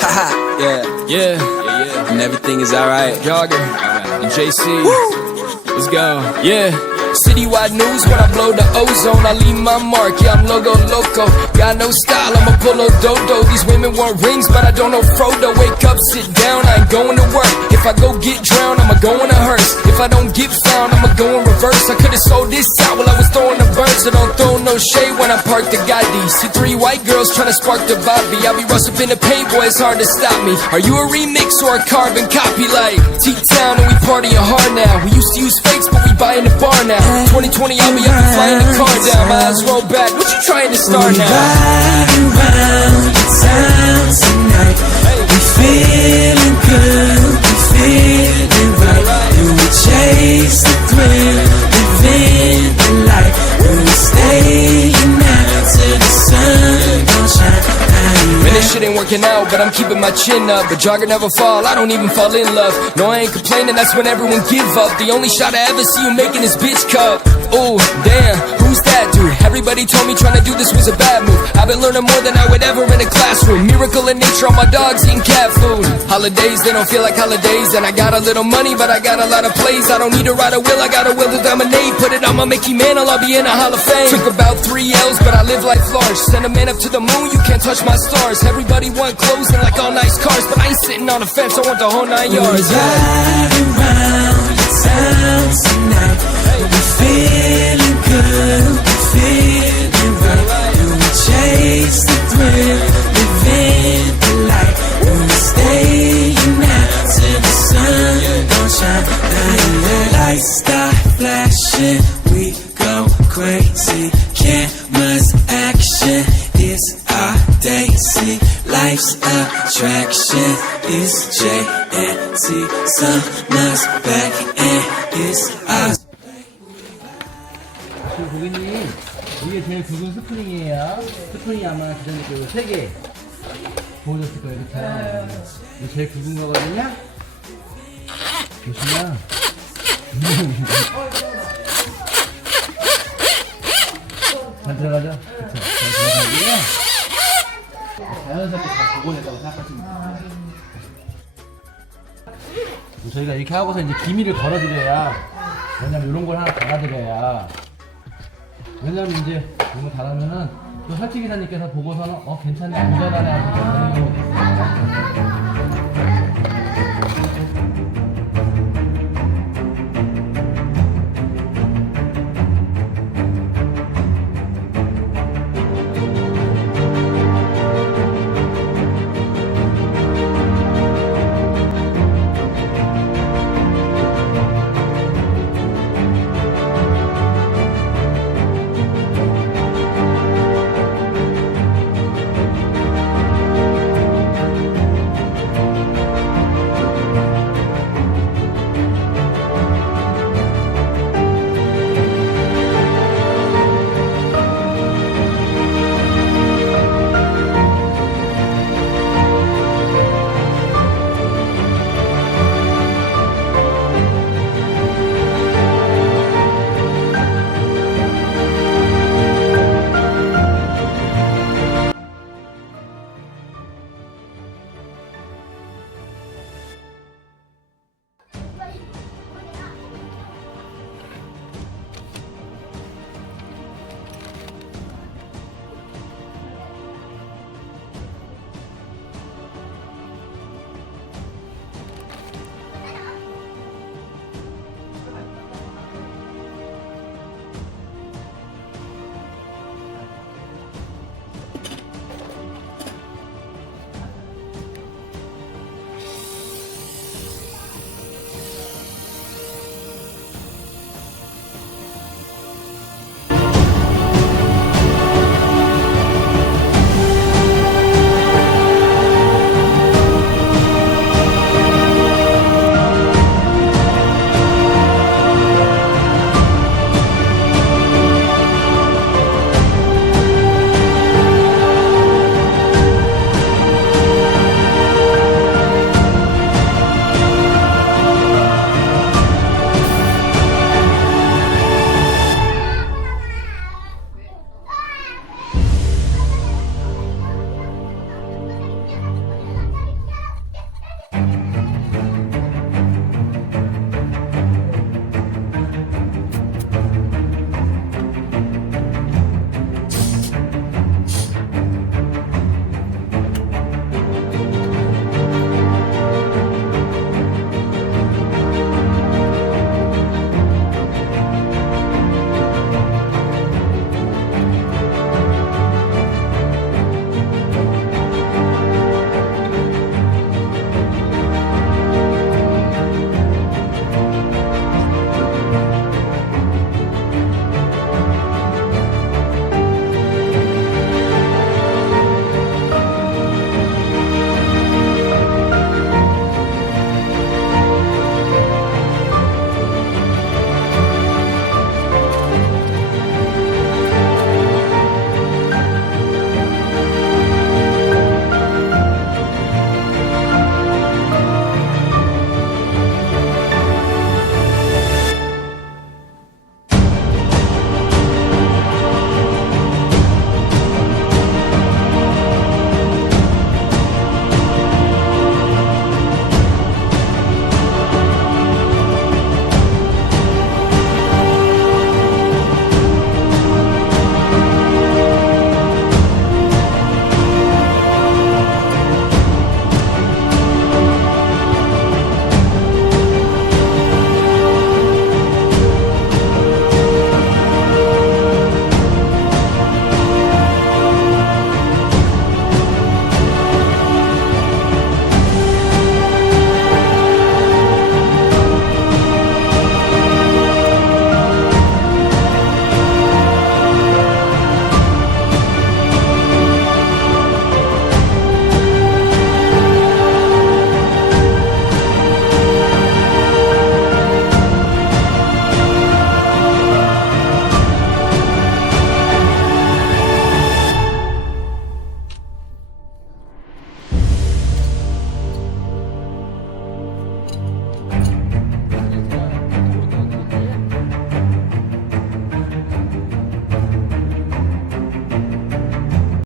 Haha, yeah. And everything is alright. Jogger, and JC. Let's go. Yeah. Citywide news when I blow the ozone. I leave my mark, yeah, I'm logo loco. Got no style, I'm a polo dodo. These women want rings, but I don't know Frodo. Wake up, sit down, I ain't going to work. If I go get drowned, I'ma go in a hearse. If I don't get found, I'ma go in reverse. I could've sold this out while I was throwing the bird. So don't throw no shade when I park the Gotti. See 3 white girls tryna spark the Bobby. I'll be rushed up in the paint, boy, it's hard to stop me. Are you a remix or a carbon copy? Like T-Town and we partying hard now. We used to use fakes, but we buying the bar now. 2020, I'll be up and flying the car down. My eyes roll back, what you trying to start now? Riding around the town tonight. We feeling good, we feeling right. Do we chase the thrill, living the life? Do we stay out till the sun don't shine? Man, this shit ain't working out, but I'm keeping my chin up. But jogger never fall, I don't even fall in love. No, I ain't complaining, that's when everyone give up. The only shot I ever see you making is bitch cup. Ooh, damn, who's that dude? Everybody told me trying to do this was a bad move. I've been learning more than I would ever in a classroom. Miracle in nature, all my dogs eating cat food. Holidays, they don't feel like holidays. And I got a little money, but I got a lot of plays. I don't need to ride a wheel, I got a will to dominate. Put it on my Mickey Mantle, I'll be in a Hall of Fame. Took about 3 L's, but I live life large. Send a man up to the moon, you can't touch my stars. Everybody want clothes and like all nice cars, but I ain't sitting on the fence, I want the whole 9 yards. Riding around the town tonight. We feeling good, we feeling right. Do we chase the thrill, living the light? Do we stay out till the sun don't shine? Now lights start flashing, we go crazy. Cameras, action, it's our day. See, life's attraction is JNT. Summer's back and it's our. 고객님, 이게 제일 굵은 스프링이에요. 스프링이 아마 기존에 그 3개 보여줬을 거예요, 그쵸? 이게 제일 굵은 거거든요? 보시면 잘 들어가죠? 그쵸? 잘 들어가고요. 자연스럽게 잘 복원했다고 생각하시면 돼요. 저희가 이렇게 하고서 이제 기미를 걸어드려야, 왜냐면 이런 걸 하나 달아드려야, 왜냐면 이제 이런 거 달아면은 또 설치기사님께서 보고서는 괜찮네, 안전하네 하시거든요.